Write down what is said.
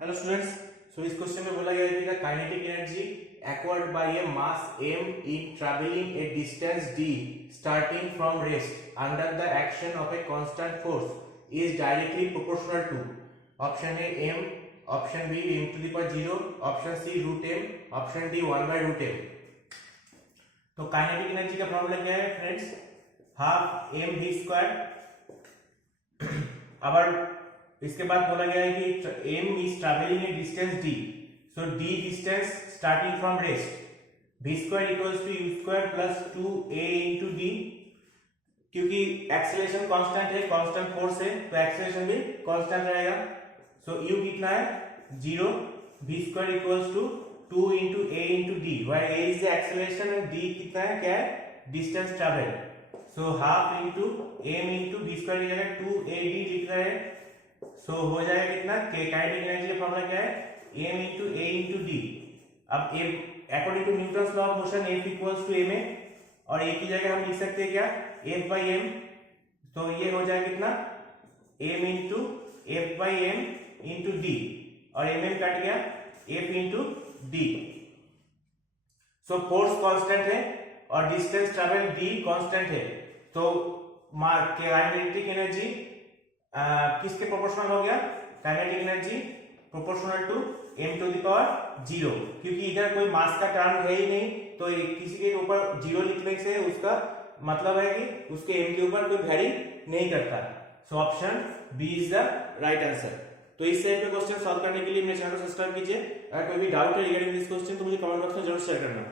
Hello students. सो इस question में बोला गया है कि kinetic energy acquired by a mass m in traveling a distance d starting from rest under the action of a constant force is directly proportional to option A m, option B m to the power 0, option C root m, option D 1 by root m। तो kinetic energy का formula क्या है friends? Half m v square. अब इसके बाद बोला गया है कि m is traveling a distance d, so d distance starting from rest, v square equals to u square plus 2a into d। क्योंकि एक्सेलरेशन कांस्टेंट है, कांस्टेंट फोर्स है, तो एक्सेलरेशन भी कांस्टेंट रहेगा। सो u कितना है 0, v square equals to 2 into a into d, where a is the acceleration and d कितना है, क्या है, distance travel। So half into m into v square की जगह 2ad लिख रहे हैं। सो हो जाएगा कितना, काइनेटिक एनर्जी का फॉर्मूला क्या है, m into a into d। अब m according to Newton's law of motion F equals to ma, और a की जगह हम लिख सकते हैं क्या, F by m। तो ये हो जाएगा कितना, m into F by m into d, और mm कट गया, F into d। So force constant है और डिस्टेंस ट्रैवल d कांस्टेंट है, तो काइनेटिक एनर्जी किसके प्रोपोर्शनल हो गया, kinetic energy proportional to m to the power 0। क्योंकि इधर कोई मास का टर्म है ही नहीं, तो किसी के ऊपर 0 लिखने से उसका मतलब है कि उसके m के ऊपर कोई वैरी नहीं करता। So option B is the right answer. तो इस टाइप के क्वेश्चन सॉल्व करने के लिए मेरे चैनल को सब्सक्राइब कीजिए। अगर कोई भी डाउट है रिगार्डिंग दिस क्वेश्चन तो मुझे कमेंट बॉक्स में जरूर शेयर करना।